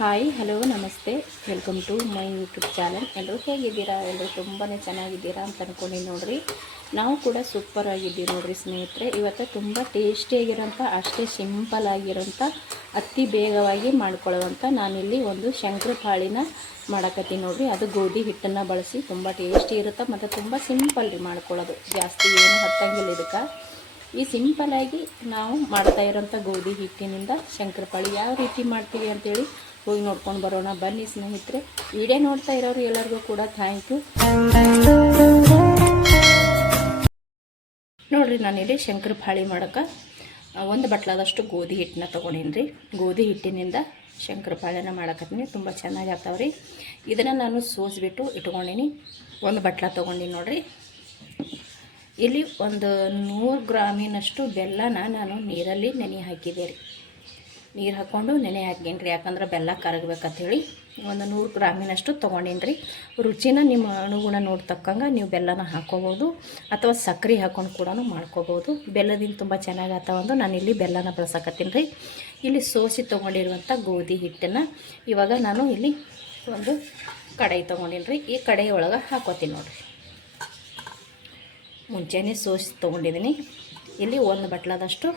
Hi hello ನಮಸ್ತೆ welcome to my YouTube channel. ಎಲ್ಲರೂ ಹೇಗಿದ್ದೀರಾ? ಎಲ್ಲರೂ ತುಂಬಾ ಚೆನ್ನಾಗಿದ್ದೀರಾ ಅಂತ ಅಂದ್ಕೊಂಡು ನೋಡಿರಿ. ನಾವು ಕೂಡ ಸೂಪರ್ ಆಗಿದ್ದೀವಿ ನೋಡಿರಿ ಸ್ನೇಹಿತರೆ. ಇವತ್ತು ತುಂಬ ಟೇಸ್ಟಿಯಾಗಿರೋಂಥ ಅಷ್ಟೇ ಸಿಂಪಲ್ ಆಗಿರೋಂಥ ಅತಿ ಬೇಗವಾಗಿ ಮಾಡ್ಕೊಳ್ಳುವಂಥ ನಾನಿಲ್ಲಿ ಒಂದು ಶಂಕರಪಾಳಿನ ಮಾಡಕತ್ತೀನಿ ನೋಡಿರಿ. ಅದು ಗೋಧಿ ಹಿಟ್ಟನ್ನು ಬಳಸಿ ತುಂಬ ಟೇಸ್ಟಿ ಇರುತ್ತೆ ಮತ್ತು ತುಂಬ ಸಿಂಪಲ್ ರೀ ಮಾಡ್ಕೊಳ್ಳೋದು. ಜಾಸ್ತಿ ಏನು ಹತ್ತಂಗಿಲ್ಲ ಇದಕ್ಕೆ. ಈ ಸಿಂಪಲ್ಲಾಗಿ ನಾವು ಮಾಡ್ತಾ ಇರೋಂಥ ಗೋಧಿ ಹಿಟ್ಟಿನಿಂದ ಶಂಕರಪಾಳಿ ಯಾವ ರೀತಿ ಮಾಡ್ತೀವಿ ಅಂತೇಳಿ ಹೋಗಿ ನೋಡ್ಕೊಂಡು ಬರೋಣ ಬನ್ನಿ ಸ್ನೇಹಿತರೆ. ವಿಡಿಯೋ ನೋಡ್ತಾ ಇರೋರು ಎಲ್ಲರಿಗೂ ಕೂಡ ಥ್ಯಾಂಕ್ ಯು. ನೋಡಿರಿ, ನಾನಿಲ್ಲಿ ಶಂಕರಪಾಳಿ ಮಾಡೋಕೆ ಒಂದು ಬಟ್ಲಾದಷ್ಟು ಗೋಧಿ ಹಿಟ್ಟನ್ನ ತೊಗೊಂಡೀನಿ ರೀ. ಗೋಧಿ ಹಿಟ್ಟಿನಿಂದ ಶಂಕರಪಾಳಿನ ಮಾಡಕತ್ತೀನಿ. ತುಂಬ ಚೆನ್ನಾಗಿ ಆಗ್ತಾವ್ರಿ. ಇದನ್ನು ನಾನು ಸೋಸಿಬಿಟ್ಟು ಇಟ್ಕೊಂಡೀನಿ. ಒಂದು ಬಟ್ಲ ತೊಗೊಂಡಿನಿ ನೋಡಿರಿ. ಇಲ್ಲಿ ಒಂದು 100 ಗ್ರಾಮಿನಷ್ಟು ಬೆಲ್ಲನ ನಾನು ನೀರಲ್ಲಿ ನೆನೆ ಹಾಕಿದ್ದೆ ರೀ. ನೀರು ಹಾಕ್ಕೊಂಡು ನೆನೆ ಹಾಕೀನಿ ರೀ. ಯಾಕಂದ್ರೆ ಬೆಲ್ಲ ಕರಗಬೇಕಂತೇಳಿ ಒಂದು 100 ಗ್ರಾಮಿನಷ್ಟು ತೊಗೊಂಡೀನಿ ರೀ. ರುಚಿನ ನಿಮ್ಮ ಅನುಗುಣ ನೋಡ್ತಕ್ಕಂಗೆ ನೀವು ಬೆಲ್ಲನ ಹಾಕ್ಕೋಬೋದು ಅಥವಾ ಸಕ್ಕರೆ ಹಾಕ್ಕೊಂಡು ಕೂಡ ಮಾಡ್ಕೋಬೋದು. ಬೆಲ್ಲದಿಂದ ತುಂಬ ಚೆನ್ನಾಗಿ ಆಗ್ತಾವಂದು ನಾನಿಲ್ಲಿ ಬೆಲ್ಲನ ಬಳಸಕತ್ತೀನಿ ರೀ. ಇಲ್ಲಿ ಸೋಸಿ ತೊಗೊಂಡಿರುವಂಥ ಗೋಧಿ ಹಿಟ್ಟನ್ನು ಇವಾಗ ನಾನು ಇಲ್ಲಿ ಒಂದು ಕಡಾಯಿ ತೊಗೊಂಡೀನಿ ರೀ. ಈ ಕಡಾಯಿ ಒಳಗೆ ಹಾಕೋತೀನಿ ನೋಡಿರಿ. ಮುಂಚೆನೇ ಸೋಸಿ ತೊಗೊಂಡಿದ್ದೀನಿ. ಇಲ್ಲಿ ಒಂದು ಬಟ್ಲದಷ್ಟು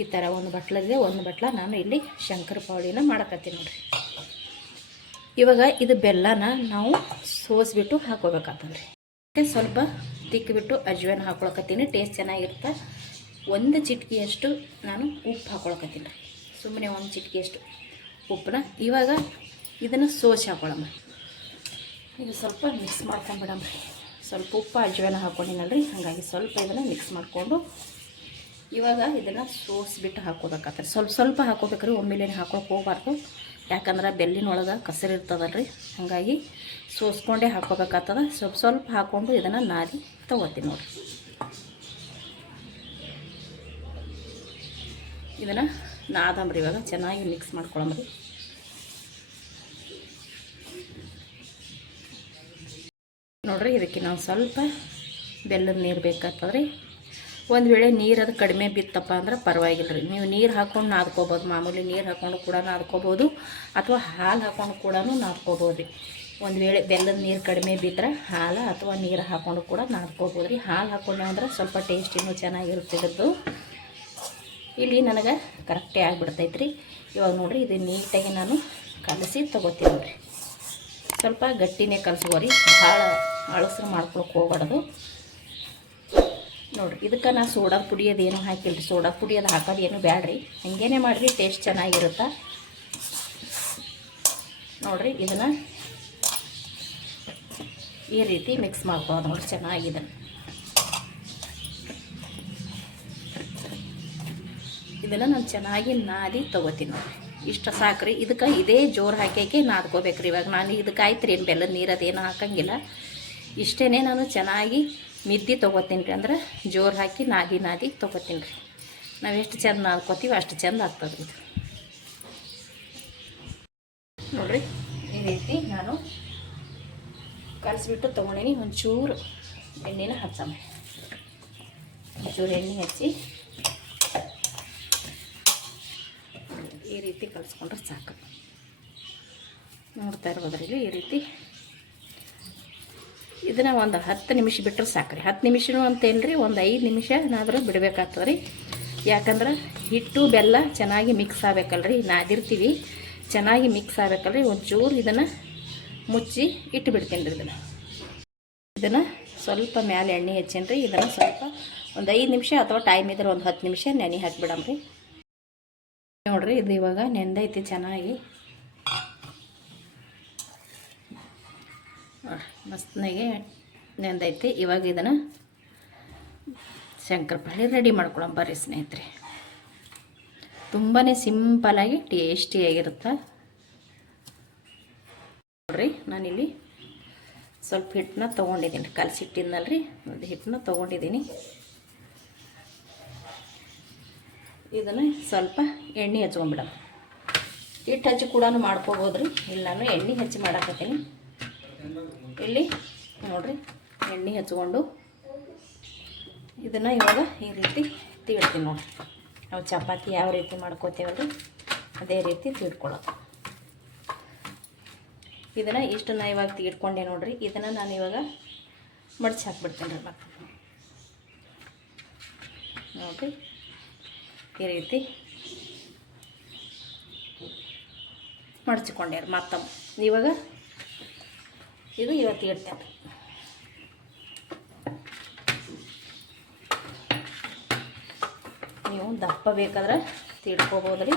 ಈ ಥರ ಒಂದು ಬಟ್ಲಿದೆ. ಒಂದು ಬಟ್ಲ ನಾನು ಇಲ್ಲಿ ಶಂಕರಪಾಳಿನ ಮಾಡಕತ್ತೀನಿ ನೋಡಿರಿ. ಇವಾಗ ಇದು ಬೆಲ್ಲನ ನಾವು ಸೋಸಿಬಿಟ್ಟು ಹಾಕೋಬೇಕಾಗ್ತದೆ ರೀ. ಸ್ವಲ್ಪ ತಿಕ್ಕಿಬಿಟ್ಟು ಅಜ್ವಾನ ಹಾಕೊಳಕತ್ತೀನಿ. ಟೇಸ್ಟ್ ಚೆನ್ನಾಗಿರುತ್ತೆ. ಒಂದು ಚಿಟಿಕೆಯಷ್ಟು ನಾನು ಉಪ್ಪು ಹಾಕೊಳಕತ್ತೀನಿ ರೀ. ಸುಮ್ಮನೆ ಒಂದು ಚಿಟಿಕೆಯಷ್ಟು ಉಪ್ಪನ್ನ ಇವಾಗ ಇದನ್ನು ಸೋಸಿ ಹಾಕೊಳ್ಳೋಣ. ಇದು ಸ್ವಲ್ಪ ಮಿಕ್ಸ್ ಮಾಡ್ಕೊಂಬಿಡೋಣ ರೀ. ಸ್ವಲ್ಪ ಉಪ್ಪು ಅಜ್ವಾನ ಹಾಕ್ಕೊಂಡಿನಲ್ರಿ, ಹಾಗಾಗಿ ಸ್ವಲ್ಪ ಇದನ್ನು ಮಿಕ್ಸ್ ಮಾಡಿಕೊಂಡು ಇವಾಗ ಇದನ್ನು ಸೋಸಿಬಿಟ್ಟು ಹಾಕ್ಕೋಬೇಕಾಗ್ತದೆ. ಸ್ವಲ್ಪ ಸ್ವಲ್ಪ ಹಾಕ್ಕೋಬೇಕ್ರಿ, ಒಮ್ಮೆಲೆ ಹಾಕೋಕೆ ಹೋಗ್ಬಾರ್ದು. ಯಾಕಂದ್ರೆ ಬೆಲ್ಲಿನೊಳಗೆ ಕಸರು ಇರ್ತದಲ್ರಿ, ಹಾಗಾಗಿ ಸೋಸ್ಕೊಂಡೇ ಹಾಕ್ಕೋಬೇಕಾಗ್ತದೆ. ಸ್ವಲ್ಪ ಸ್ವಲ್ಪ ಹಾಕ್ಕೊಂಡು ಇದನ್ನು ನಾದಿ ತೊಗೋತೀನಿ ನೋಡಿರಿ. ಇದನ್ನು ನಾದಂಬ್ರಿ ಇವಾಗ ಚೆನ್ನಾಗಿ ಮಿಕ್ಸ್ ಮಾಡ್ಕೊಳಂಬ್ರಿ. ನೋಡಿರಿ, ಇದಕ್ಕೆ ನಾವು ಸ್ವಲ್ಪ ಬೆಲ್ಲದ ನೀರು ಬೇಕಾಗ್ತದೆ ರೀ. ಒಂದು ವೇಳೆ ನೀರು ಅದು ಕಡಿಮೆ ಬಿತ್ತಪ್ಪ ಅಂದ್ರೆ ಪರವಾಗಿಲ್ಲ ರೀ. ನೀವು ನೀರು ಹಾಕ್ಕೊಂಡು ನಾದ್ಕೋಬೋದು. ಮಾಮೂಲಿ ನೀರು ಹಾಕ್ಕೊಂಡು ಕೂಡ ನಾದ್ಕೋಬೋದು ಅಥವಾ ಹಾಲು ಹಾಕ್ಕೊಂಡು ಕೂಡ ನಾದ್ಕೋಬೋದು ರೀ. ಒಂದು ವೇಳೆ ಬೆಲ್ಲದ ನೀರು ಕಡಿಮೆ ಬಿದ್ದರೆ ಹಾಲು ಅಥವಾ ನೀರು ಹಾಕ್ಕೊಂಡು ಕೂಡ ನಾದ್ಕೋಬೋದು ರೀ. ಹಾಲು ಹಾಕ್ಕೊಂಡೆ ಅಂದ್ರೆ ಸ್ವಲ್ಪ ಟೇಸ್ಟ್ ಇನ್ನೂ ಚೆನ್ನಾಗಿರುತ್ತಿದ್ದು. ಇಲ್ಲಿ ನನಗೆ ಕರೆಕ್ಟೇ ಆಗಿಬಿಡ್ತೈತೆ ರೀ. ಇವಾಗ ನೋಡಿರಿ, ಇದು ನೀಟಾಗಿ ನಾನು ಕಲಸಿ ತೊಗೋತೀನಿ ನೋಡಿರಿ. ಸ್ವಲ್ಪ ಗಟ್ಟಿನೇ ಕಲಸ್ಕೋರಿ, ಭಾಳ ಅಳಸ್ರು ಮಾಡ್ಕೊಳಕ್ಕೆ ಹೋಗ್ಬಾರ್ದು ನೋಡಿರಿ. ಇದಕ್ಕೆ ನಾನು ಸೋಡಾ ಪುಡಿ ಅದೇನು ಹಾಕಿಲ್ಲ ರೀ. ಸೋಡಾ ಪುಡಿ ಅದು ಹಾಕೋದು ಏನು ಬೇಡ್ರಿ, ಹಾಗೇನೆ ಮಾಡಿರಿ, ಟೇಸ್ಟ್ ಚೆನ್ನಾಗಿರುತ್ತೆ ನೋಡಿರಿ. ಇದನ್ನು ಈ ರೀತಿ ಮಿಕ್ಸ್ ಮಾಡ್ಕೊಳ್ಳೋದು ನೋಡಿರಿ ಚೆನ್ನಾಗಿದೆ. ಇದನ್ನು ನಾನು ಚೆನ್ನಾಗಿ ನಾದಿ ತೊಗೋತೀನಿ ನೋಡಿರಿ. ಇಷ್ಟು ಸಾಕ್ರಿ. ಇದಕ್ಕೆ ಇದೇ ಜೋರು ಹಾಕಿ ನಾದ್ಕೋಬೇಕ್ರಿ. ಇವಾಗ ನಾನು ಇದಕ್ಕೆ ಆಯ್ತು ರೀ, ಏನು ಬೆಲ್ಲದ ನೀರು ಅದೇನು ಹಾಕಂಗಿಲ್ಲ. ಇಷ್ಟೇ ನಾನು ಚೆನ್ನಾಗಿ ಮಿದ್ದಿ ತೊಗೋತೀನಿ ರೀ. ಅಂದ್ರೆ ಜೋರು ಹಾಕಿ ನಾದಿ ತೊಗೋತೀನಿ ರೀ. ನಾವು ಎಷ್ಟು ಚೆಂದ ನಾದ್ಕೋತೀವಿ ಅಷ್ಟು ಚೆಂದ ಆಗ್ತದೆ ಇದು ನೋಡಿರಿ. ಈ ರೀತಿ ನಾನು ಕಲಸಿಬಿಟ್ಟು ತೊಗೊಂಡೀನಿ. ಒಂಚೂರು ಎಣ್ಣೆನ ಹಚ್ಚೋಣ. ಒಂಚೂರು ಎಣ್ಣೆ ಹಚ್ಚಿ ಈ ರೀತಿ ಕಲಿಸ್ಕೊಂಡ್ರೆ ಸಾಕು. ನೋಡ್ತಾ ಇರ್ಬೋದ್ರಿ, ಈ ರೀತಿ ಇದನ್ನು ಒಂದು 10 ನಿಮಿಷ ಬಿಟ್ಟರೆ ಸಾಕ್ರಿ. 10 ನಿಮಿಷನೂ ಅಂತೇನ್ರಿ, ಒಂದು 5 ನಿಮಿಷನಾದರೂ ಬಿಡಬೇಕಾಗ್ತದೆ ರೀ. ಯಾಕಂದ್ರೆ ಹಿಟ್ಟು ಬೆಲ್ಲ ಚೆನ್ನಾಗಿ ಮಿಕ್ಸ್ ಆಗಬೇಕಲ್ರಿ. ನಾದಿರ್ತೀವಿ, ಚೆನ್ನಾಗಿ ಮಿಕ್ಸ್ ಆಗಬೇಕಲ್ರಿ. ಒಂಚೂರು ಇದನ್ನು ಮುಚ್ಚಿ ಇಟ್ಟು ಬಿಡ್ತೀನಿ ರೀ. ಇದನ್ನು ಸ್ವಲ್ಪ ಮೇಲೆ ಎಣ್ಣೆ ಹೆಚ್ಚೇನ್ರಿ. ಇದನ್ನು ಸ್ವಲ್ಪ ಒಂದು 5 ನಿಮಿಷ ಅಥವಾ ಟೈಮ್ ಇದ್ರೆ ಒಂದು 10 ನಿಮಿಷ ನೆನೆ ಹಾಕಿಬಿಡಮ್ರಿ. ನೋಡಿರಿ, ಇದು ಇವಾಗ ನೆಂದೈತಿ ಚೆನ್ನಾಗಿ. ಮಸ್ತ್ನಾಗೆ ನೆಂದೈತಿ. ಇವಾಗ ಇದನ್ನು ಶಂಕರಪಾಳಿ ರೆಡಿ ಮಾಡ್ಕೊಳ್ಳೋಣ ಬರ್ರಿ ಸ್ನೇಹಿತರೆ. ತುಂಬಾ ಸಿಂಪಲಾಗಿ ಟೇಸ್ಟಿಯಾಗಿರುತ್ತೆ ನೋಡಿರಿ. ನಾನಿಲ್ಲಿ ಸ್ವಲ್ಪ ಹಿಟ್ಟನ್ನ ತೊಗೊಂಡಿದ್ದೀನಿ, ಕಲಸಿಟ್ಟಿದ್ನಲ್ರಿ, ಒಂದು ಹಿಟ್ಟನ್ನ ತೊಗೊಂಡಿದ್ದೀನಿ. ಇದನ್ನು ಸ್ವಲ್ಪ ಎಣ್ಣೆ ಹಚ್ಕೊಂಡ್ಬಿಡೋಣ. ಹಿಟ್ಟು ಹಚ್ಚಿ ಕೂಡ ಮಾಡ್ಕೋಬೋದು ರೀ. ಇಲ್ಲಿ ನಾನು ಎಣ್ಣೆ ಹಚ್ಚಿ ಮಾಡಕತ್ತೀನಿ. ಇಲ್ಲಿ ನೋಡಿರಿ, ಎಣ್ಣೆ ಹಚ್ಕೊಂಡು ಇದನ್ನು ಇವಾಗ ಈ ರೀತಿ ತೀಡ್ತೀನಿ ನೋಡಿರಿ. ನಾವು ಚಪಾತಿ ಯಾವ ರೀತಿ ಮಾಡ್ಕೋತೀವಲ್ರಿ ಅದೇ ರೀತಿ ತೀಡ್ಕೊಳ್ಳೋದು. ಇದನ್ನು ಇಷ್ಟನ್ನು ಇವಾಗ ತೀಡ್ಕೊಂಡೆ ನೋಡಿರಿ. ಇದನ್ನು ನಾನು ಇವಾಗ ಮಡ್ಚಿ ಹಾಕ್ಬಿಡ್ತೀನಿ ರೀ. ಮತ್ತೆ ನೋಡಿರಿ ಈ ರೀತಿ ಮಡ್ಚಿಕೊಂಡೆ ರೀ. ಮತ್ತೊಮ್ಮೆ ಇವಾಗ ಇದು ಇವತ್ತು ಇಡ್ತೇನೆ. ನೀವು ದಪ್ಪ ಬೇಕಾದ್ರೆ ತೀಡ್ಕೋಬೋದು ರೀ,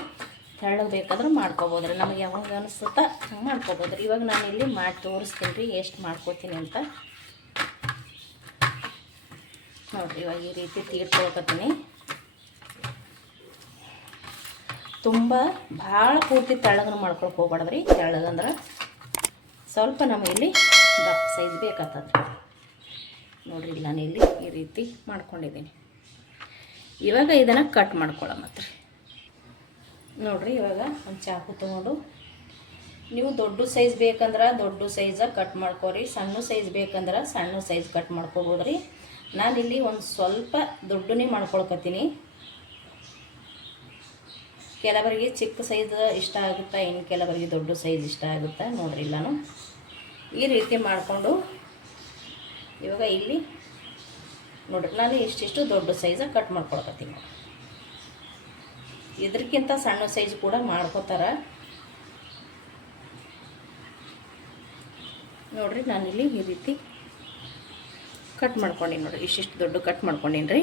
ತೆಳ್ಳಗೆ ಬೇಕಾದ್ರೆ ಮಾಡ್ಕೋಬೋದು ರೀ. ನಮಗೆ ಯಾವಾಗ ಅನಿಸುತ್ತಾ ಹಂಗೆ ಮಾಡ್ಕೋಬೋದು ರೀ. ಇವಾಗ ನಾನು ಇಲ್ಲಿ ಮಾಡಿ ತೋರಿಸ್ತೀನಿ ರೀ ಎಷ್ಟು ಮಾಡ್ಕೋತೀನಿ ಅಂತ. ನೋಡಿರಿ ಇವಾಗ ಈ ರೀತಿ ತೀಡ್ಕೊಳ್ಕತ್ತೀನಿ. ತುಂಬ ಭಾಳ ಪೂರ್ತಿ ತೆಳ್ಳಗನ ಮಾಡ್ಕೊಳಕ್ಕೆ ಹೋಗ್ಬಾರ್ದು ರೀ. ತೆಳ್ಳಗಂದ್ರೆ ಸ್ವಲ್ಪ ನಮಗೆ ಇಲ್ಲಿ ದಪ್ಪ ಸೈಜ್ ಬೇಕಾಗ್ತದೆ. ನೋಡಿರಿ ಇಲ್ಲ ನಾನು ಇಲ್ಲಿ ಈ ರೀತಿ ಮಾಡ್ಕೊಂಡಿದ್ದೀನಿ. ಇವಾಗ ಇದನ್ನು ಕಟ್ ಮಾಡ್ಕೊಳ್ಳೋ ಮಾತ್ರ. ನೋಡಿರಿ ಇವಾಗ ಒಂದು ಚಾಕು ತೊಗೊಂಡು ನೀವು ದೊಡ್ಡ ಸೈಜ್ ಬೇಕಂದ್ರೆ ದೊಡ್ಡ ಸೈಜ ಕಟ್ ಮಾಡ್ಕೊರಿ, ಸಣ್ಣ ಸೈಜ್ ಬೇಕಂದ್ರೆ ಸಣ್ಣ ಸೈಜ್ ಕಟ್ ಮಾಡ್ಕೋಬೋದು ರೀ. ನಾನಿಲ್ಲಿ ಒಂದು ಸ್ವಲ್ಪ ದೊಡ್ಡನೇ ಮಾಡ್ಕೊಳ್ಕತ್ತೀನಿ. ಕೆಲವರಿಗೆ ಚಿಕ್ಕ ಸೈಜ್ ಇಷ್ಟ ಆಗುತ್ತಾ, ಇನ್ನು ಕೆಲವರಿಗೆ ದೊಡ್ಡ ಸೈಜ್ ಇಷ್ಟ ಆಗುತ್ತಾ. ನೋಡಿರಿ ನಾನು ಈ ರೀತಿ ಮಾಡಿಕೊಂಡು ಇವಾಗ ಇಲ್ಲಿ ನೋಡಿರಿ ನಾನು ಇಷ್ಟಿಷ್ಟು ದೊಡ್ಡ ಸೈಜ ಕಟ್ ಮಾಡ್ಕೊಳಕತ್ತೀನಿ. ಇದಕ್ಕಿಂತ ಸಣ್ಣ ಸೈಜ್ ಕೂಡ ಮಾಡ್ಕೋತಾರೆ. ನೋಡಿರಿ ನಾನಿಲ್ಲಿ ಈ ರೀತಿ ಕಟ್ ಮಾಡ್ಕೊಂಡೀನಿ. ನೋಡಿರಿ ಇಷ್ಟಿಷ್ಟು ದೊಡ್ಡ ಕಟ್ ಮಾಡ್ಕೊಂಡೀನಿ ರೀ.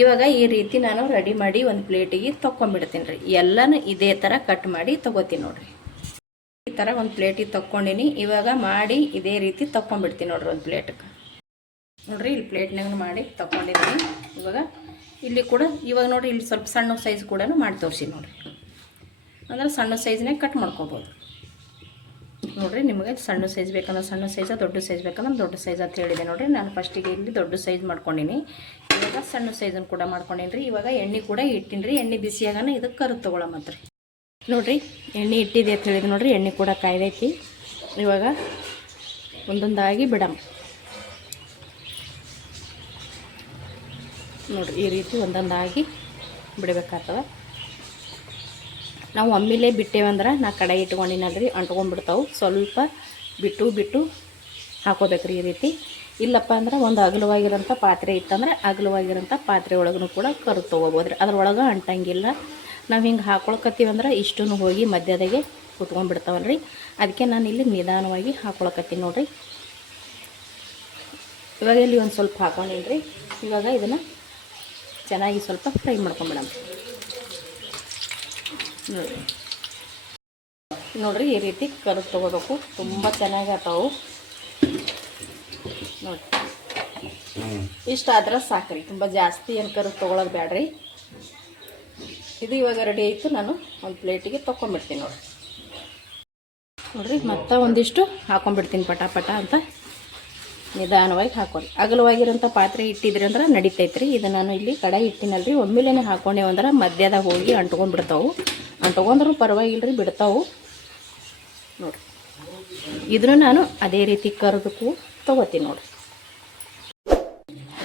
ಇವಾಗ ಈ ರೀತಿ ನಾನು ರೆಡಿ ಮಾಡಿ ಒಂದು ಪ್ಲೇಟಿಗೆ ತೊಗೊಂಡ್ಬಿಡ್ತೀನಿ ರೀ. ಎಲ್ಲನೂ ಇದೇ ಥರ ಕಟ್ ಮಾಡಿ ತೊಗೋತೀನಿ ನೋಡಿರಿ. ಈ ಥರ ಒಂದು ಪ್ಲೇಟಿಗೆ ತೊಗೊಂಡಿನಿ. ಇವಾಗ ಮಾಡಿ ಇದೇ ರೀತಿ ತೊಗೊಂಡ್ಬಿಡ್ತೀನಿ ನೋಡಿರಿ ಒಂದು ಪ್ಲೇಟಿಗೆ. ನೋಡಿರಿ ಇಲ್ಲಿ ಪ್ಲೇಟ್ನಾಗ ಮಾಡಿ ತೊಗೊಂಡಿದ್ದೀನಿ. ಇವಾಗ ಇಲ್ಲಿ ಕೂಡ ಇವಾಗ ನೋಡಿರಿ ಇಲ್ಲಿ ಸ್ವಲ್ಪ ಸಣ್ಣ ಸೈಜ್ ಕೂಡ ಮಾಡಿ ತೋರಿಸಿ ನೋಡಿರಿ. ಅಂದ್ರೆ ಸಣ್ಣ ಸೈಜ್ನಾಗ ಕಟ್ ಮಾಡ್ಕೊಬೋದು ನೋಡಿರಿ. ನಿಮಗೆ ಸಣ್ಣ ಸೈಜ್ ಬೇಕಂದ್ರೆ ಸಣ್ಣ ಸೈಜ, ದೊಡ್ಡ ಸೈಜ್ ಬೇಕಂದ್ರೆ ದೊಡ್ಡ ಸೈಜ್ ಅಂತ ಹೇಳಿದೆ ನೋಡಿರಿ. ನಾನು ಫಸ್ಟಿಗೆ ಇಲ್ಲಿ ದೊಡ್ಡ ಸೈಜ್ ಮಾಡ್ಕೊಂಡೀನಿ. ಇವಾಗ ಸಣ್ಣ ಸೈಜನ್ನು ಕೂಡ ಮಾಡ್ಕೊಂಡೀನಿ ರೀ. ಇವಾಗ ಎಣ್ಣೆ ಕೂಡ ಇಟ್ಟಿನಿ ರೀ. ಎಣ್ಣೆ ಬಿಸಿಯಾಗನ ಇದಕ್ಕೆ ಕರುದು ತೊಗೊಳ ಮಾತ್ರ ನೋಡಿರಿ. ಎಣ್ಣೆ ಇಟ್ಟಿದೆ ಅಂತ ಹೇಳಿದೆ ನೋಡಿರಿ. ಎಣ್ಣೆ ಕೂಡ ಕಾಯ್ದೈತಿ. ಇವಾಗ ಒಂದೊಂದಾಗಿ ಬಿಡಮ್ಮ ನೋಡಿರಿ. ಈ ರೀತಿ ಒಂದೊಂದಾಗಿ ಬಿಡಬೇಕಾಗ್ತದೆ. ನಾವು ಒಮ್ಮೆಲೇ ಬಿಟ್ಟೇವಂದ್ರೆ ನಾ ಕಡಾಯಿ ಇಟ್ಕೊಂಡಿನಲ್ರಿ ಅಂಟ್ಕೊಂಡ್ಬಿಡ್ತಾವೆ. ಸ್ವಲ್ಪ ಬಿಟ್ಟು ಬಿಟ್ಟು ಹಾಕೋಬೇಕ್ರಿ ಈ ರೀತಿ. ಇಲ್ಲಪ್ಪ ಅಂದ್ರೆ ಒಂದು ಅಗಲವಾಗಿರೋಂಥ ಪಾತ್ರೆ ಇತ್ತಂದ್ರೆ ಅಗಲವಾಗಿರೋಂಥ ಪಾತ್ರೆ ಒಳಗೂ ಕೂಡ ಕರು ತೊಗೋಬೋದು ರೀ. ಅದ್ರೊಳಗೆ ಅಂಟಂಗಿಲ್ಲ. ನಾವು ಹಿಂಗೆ ಹಾಕೊಳಕತ್ತೀವಂದ್ರೆ ಇಷ್ಟೂ ಹೋಗಿ ಮಧ್ಯದಾಗೆ ಕುತ್ಕೊಂಡ್ಬಿಡ್ತಾವಲ್ಲ ರೀ. ಅದಕ್ಕೆ ನಾನು ಇಲ್ಲಿ ನಿಧಾನವಾಗಿ ಹಾಕೊಳಕತ್ತೀನಿ ನೋಡಿರಿ. ಇವಾಗ ಇಲ್ಲಿ ಒಂದು ಸ್ವಲ್ಪ ಹಾಕೊಂಡಿನಿ ರೀ. ಇವಾಗ ಇದನ್ನು ಚೆನ್ನಾಗಿ ಸ್ವಲ್ಪ ಫ್ರೈ ಮಾಡ್ಕೊಂಬಿಡೋಣ ನೋಡಿರಿ. ಈ ರೀತಿ ಕರು ತೊಗೋಬೇಕು. ತುಂಬ ಚೆನ್ನಾಗಿ ಆತಾವು ನೋಡಿ. ಇಷ್ಟ ಆದ್ರೆ ಸಾಕ್ರಿ. ತುಂಬ ಜಾಸ್ತಿ ಏನು ಕರು ತೊಗೊಳೋದು ಬೇಡ್ರಿ. ಇದು ಇವಾಗ ರೆಡಿ ಆಯಿತು. ನಾನು ಒಂದು ಪ್ಲೇಟಿಗೆ ತೊಗೊಂಡ್ಬಿಡ್ತೀನಿ ನೋಡಿರಿ. ಮತ್ತೆ ಒಂದಿಷ್ಟು ಹಾಕೊಂಡ್ಬಿಡ್ತೀನಿ ಪಟ ಅಂತ. ನಿಧಾನವಾಗಿ ಹಾಕೊಳ್ಳಿ. ಅಗಲವಾಗಿರೋಂಥ ಪಾತ್ರೆ ಇಟ್ಟಿದ್ರಿ ಅಂದ್ರೆ ನಡಿತೈತ್ರಿ. ಇದು ನಾನು ಇಲ್ಲಿ ಕಡಾಯಿ ಇಟ್ಟಿನಲ್ರಿ. ಒಮ್ಮೆಲೇ ಹಾಕೊಂಡೇವಂದ್ರೆ ಮಧ್ಯದಾಗ ಹೋಗಿ ಅಂಟ್ಕೊಂಡ್ಬಿಡ್ತಾವೆ. ಅಂಟ್ಕೊಂಡ್ರೂ ಪರವಾಗಿಲ್ಲ ರೀ, ಬಿಡ್ತಾವೆ ನೋಡಿರಿ. ಇದನ್ನು ನಾನು ಅದೇ ರೀತಿ ಕರೆದಕ್ಕೂ ತೊಗೋತೀನಿ ನೋಡಿರಿ.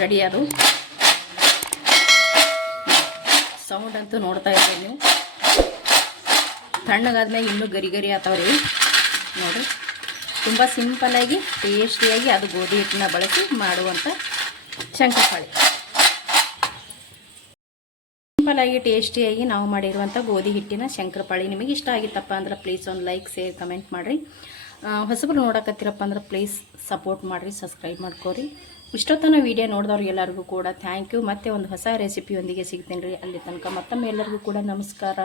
ರೆಡಿ ಅದು ಸೌಂಡ್ ಅಂತೂ ನೋಡ್ತಾ ಇದ್ದೀವಿ ನೀವು. ತಣ್ಣಗಾದ್ಮೇಲೆ ಇನ್ನೂ ಗರಿ ಗರಿ ಆತಾವ್ರಿ ನೋಡಿರಿ. ತುಂಬ ಸಿಂಪಲ್ಲಾಗಿ ಟೇಸ್ಟಿಯಾಗಿ ಅದು ಗೋಧಿ ಹಿಟ್ಟನ್ನ ಬಳಸಿ ಮಾಡುವಂಥ ಶಂಕರಪಾಳಿ. ಸಿಂಪಲ್ಲಾಗಿ ಟೇಸ್ಟಿಯಾಗಿ ನಾವು ಮಾಡಿರುವಂಥ ಗೋಧಿ ಹಿಟ್ಟಿನ ಶಂಕರಪಾಳಿ ನಿಮಗೆ ಇಷ್ಟ ಆಗಿತ್ತಪ್ಪ ಅಂದ್ರೆ ಪ್ಲೀಸ್ ಒಂದು ಲೈಕ್, ಶೇರ್, ಕಮೆಂಟ್ ಮಾಡಿರಿ. ಹೊಸಬ್ರು ನೋಡಕತ್ತೀರಪ್ಪ ಅಂದ್ರೆ ಪ್ಲೀಸ್ ಸಪೋರ್ಟ್ ಮಾಡಿರಿ, ಸಬ್ಸ್ಕ್ರೈಬ್ ಮಾಡ್ಕೋರಿ. ಇಷ್ಟೊತ್ತನ ವೀಡಿಯೋ ನೋಡಿದವ್ರು ಎಲ್ಲರಿಗೂ ಕೂಡ ಥ್ಯಾಂಕ್ ಯು. ಮತ್ತೆ ಒಂದು ಹೊಸ ರೆಸಿಪಿಯೊಂದಿಗೆ ಸಿಗ್ತೀನಿ ರೀ. ಅಲ್ಲಿ ತನಕ ಮತ್ತೊಮ್ಮೆ ಎಲ್ಲರಿಗೂ ಕೂಡ ನಮಸ್ಕಾರ.